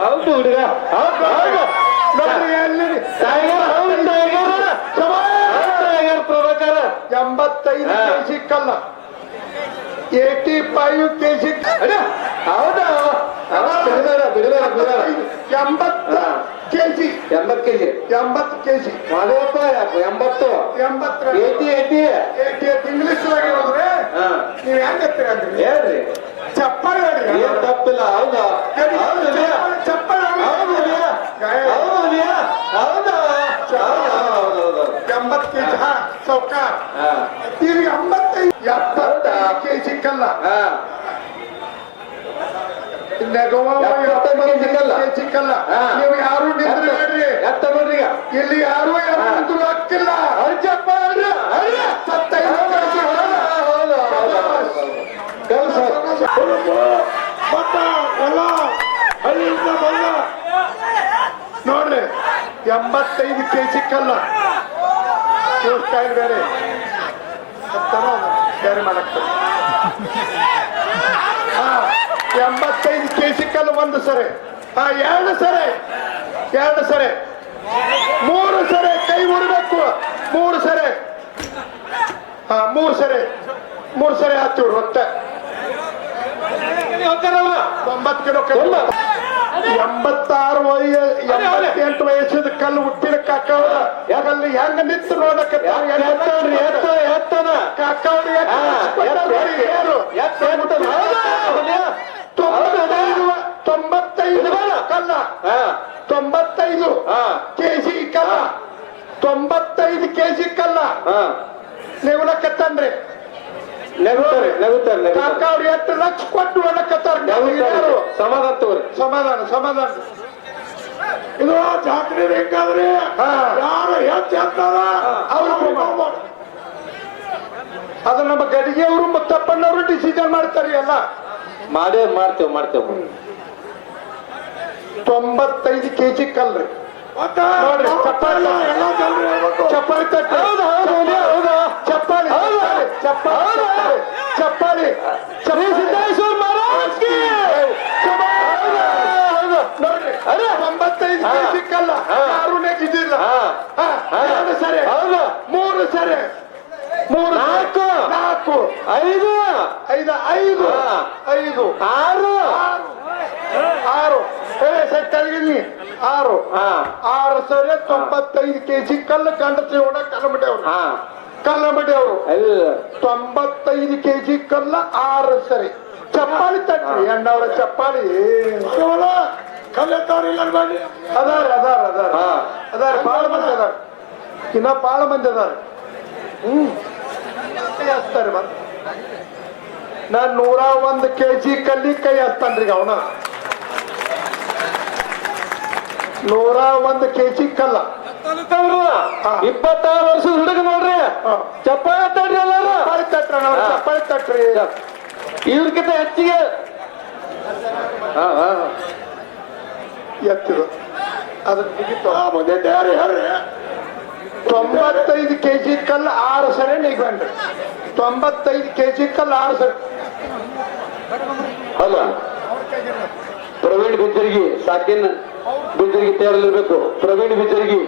ಹೌದು ಹುಡುಗ. ಪ್ರಭಾಕರ. ಎಂಬತ್ತೈದು ಹಾ. ಕೆಜಿ ಕಲ್ಲ. ಏಟಿ ಫೈವ್ ಕೆಜಿ ಸಿಕ್ಕ ಹೌದಾ. ಬಿಡಬೇಡ ಬಿಡಬೇಡ ಬಿಡಬೇಡ. ಎಂಬತ್ತ. ಕೆಜಿ ಎಂಬತ್ತು ಕೆಜಿ ಎಂಬತ್ತು ಕೆಜಿ ಮಾದೇವಪ್ಪ ಎಂಬತ್ತು. ಎಂಬತ್ತರ ಏಟಿ ಏಟಿ ಏಟಿ ಇಂಗ್ಲಿಷ್ ಹೋದ್ರೆ ಹಾ. ನೀವ್ ಹೆಂಗತ್ತೀರ ಅಂದ್ರೆ? ಹೇಳ್ರಿ. ಚಪ್ಪಾಳೆ ಹೊಡಿ. ಎಂಬತ್ತು ಕೆಜಿ ಹಾ ಸೌಕಾರ ಹಾ. ಈಗ ಎಂಬತ್ತೈದು ಎಪ್ಪತ್ತೈದು ಕೆಜಿ ಕಲ್ಲ ಹಾ. ನೆಗವ ಎಪ್ಪತ್ತೈದು ಕೆಜಿ ಕಲ್ಲ. ಕೆಜಿ ಕಲ್ಲ ಹಾ. ನೀವು ಯಾರು ನಿಂದ್ರಬೇಡ್ರಿ ಎತ್ತ ನೋಡ್ರಿ ಈಗ ಇಲ್ಲಿ ಯಾರು ಯಾರು. ನಿಂತು ಹಾಕಿಲ್ಲ ಅರ್ಜಪ್ಪ ಹೌದು. ಕೆಲಸ. ಮತ್ತ ಎಲ್ಲ ಹಳ್ಳಿಯಿಂದ ಬಂದ. ನೋಡ್ರಿ, ಎಂಬತ್ತೈದು ಕೆ ಸಿಕ್ಕಲ್ಲ. ಬೇರೆ ಬೇರೆ ಮಾಡಕ್ಕೆ. ಎಂಬತ್ತೈದು ಕೆ ಸಿಕ್ಕಲ್ಲ ಒಂದು ಸರಿ. ಹಾ, ಎರಡು ಸರಿ. ಎರಡು ಸರಿ. ಮೂರು ಸರಿ, ಕೈ ಮುರಬೇಕು. ಮೂರು ಸರಿ. ಹಾ, ಮೂರು ಸರಿ. ಮೂರು ಸರಿ ಹಚ್ಚಿ ಹೊತ್ತೆ ಹೋಗ್ತಾರಲ್ಲ ತೊಂಬತ್ತು ಕಿಲೋ ಕಲ್ಲ ಎಂಬತ್ತಾರು ಎಂಬತ್ತೆಂಟು ವಯಸ್ಸಿದ ಕಲ್ಲು ಉಪ್ಪಿನ ಕಾಕವ್ರ ಯಾಕಲ್ಲಿ ಹೆಂಗ ನಿಂತು ನೋಡಕ್ಕೆ ಎತ್ತನ ಕಾಕವ್ರಿ ಹಾ, ಎತ್ತ, ಎತ್ತ, ಎತ್ತ, ಎತ್ತನ. ಹೌದಾ? ಹೌದಾ? ತೊಂಬತ್ತೈದು ತೊಂಬತ್ತೈದು ಕಲ್ಲ ತೊಂಬತ್ತೈದು ಕೆಜಿ ಕಲ್ಲ ತೊಂಬತ್ತೈದು ಕೆಜಿ ಕಲ್ಲ ಹಾ ತಂದ್ರೆ ನಗುತ್ತಾರೆ ನಗುತ್ತಾರೆ ಕಾಕವ್ರು ಎಷ್ಟು ಲಕ್ಷ ಕೊಟ್ಟು ಸಮಾಧಾನ ತಗೋರಿ ಸಮಾಧಾನ ಸಮಾಧಾನ. ಇದು ಜಾತ್ರೆ ಬೇಕಾದ್ರೆ ಯಾರು ಹೆಚ್ಚು ಹೇಳ್ತಾರ ಅವ್ರು ಅದು ನಮ್ಮ ಗಡಿಗೆ ಅವರು ಮುತ್ತಪ್ಪಣ್ಣವರು ಡಿಸಿಷನ್ ಮಾಡ್ತಾರೆ ಎಲ್ಲ ಮಾಡೇ ಮಾಡ್ತೇವೆ ಮಾಡ್ತೇವೆ. ತೊಂಬತ್ತೈದು ಕೆಜಿ ಕಲ್ರಿ ನೋಡ್ರಿ ಚಪ್ಪಾಳಿ. ಮೂರು ಸರಿ ಮೂರು ಸರಿ. ನಾಲ್ಕು. ನಾಲ್ಕು. ಐದು ಐದು ಐದು. ಐದು. ಆರು. ಆರು. ತೆಳಗಿನಿ ಆರು. ಆರು ಸರಿ ತೊಂಬತ್ತೈದು ಕೆಜಿ ಕಲ್ಲು ಗಂಡಸಿ ಹೊಡ ಕಲ್ಲಮಡಿ ಅವರು. ಹಾ. ಕಲ್ಲಮಡಿ ಅವರು. ತೊಂಬತ್ತೈದು ಕೆಜಿ ಕಲ್ಲ ಆರು ಸರಿ. ಚಪ್ಪಾಳಿ ತಟ್ಟಿ ಅಣ್ಣವರ ಚಪ್ಪಾಳಿ. ಕಲ್ಲೆತ್ತವ್ರಿಲ್ಲ ಅದಾರ ಅದಾರ ಅದಾರ. ಹಾ. ಅದಾರ ಬಾಳ ಮಂದಿ ಅದಾರ. ಇನ್ನ ಬಾಳ ಮಂದಿ ಅದಾರ. ಹ್ಮ್ ಕೈ ಹಚ್ತಾರೆ ನೂರ ಒಂದ್ ಕೆಜಿ ಕಲ್ಲಿ ಕೈ ಹಚ್ತಾನ್ರಿ ಈಗ ಅವನ. ನೂರ ಒಂದ್ ಕೆಜಿ ಕಲ್ಲ. ಹಾ. ಇಪ್ಪತ್ತಾರು ವರ್ಷದ ಹುಡುಗ ನೋಡ್ರಿ. ಚಪ್ಪಾಳೆ ತಟ್ರಿ ಎಲ್ಲಾರು. ಚಪ್ಪಾಳೆ ತಟ್ರಿ ಇವ್ರಕ್ಕಿಂತ ಹೆಚ್ಚಿಗೆ. ಎತ್ತಿದ್ರು ಹಾ ಮುಗಿತು. ಮುಂದೆ ಯಾರು ಹೇಳ್ರಿ. ತೊಂಬತ್ತೈದು ಕೆ ಜಿ ಕಲ್ಲು ಆರು ಸರಿ ನಿಗ್ಬಂಡ್ರಿ ತೊಂಬತ್ತೈದು ಕೆ ಜಿ ಕಲ್ಲು ಆರು ಸರಿ. ಅಲ್ಲ, ಪ್ರವೀಣ್ ಬಿದ್ದರಿಗೆ ಸಾಕಿನ? ಬಿದ್ದರಿಗೆ ತೇರಲಿರ್ಬೇಕು. ಪ್ರವೀಣ್ ಬಿದ್ದರ್ಗಿ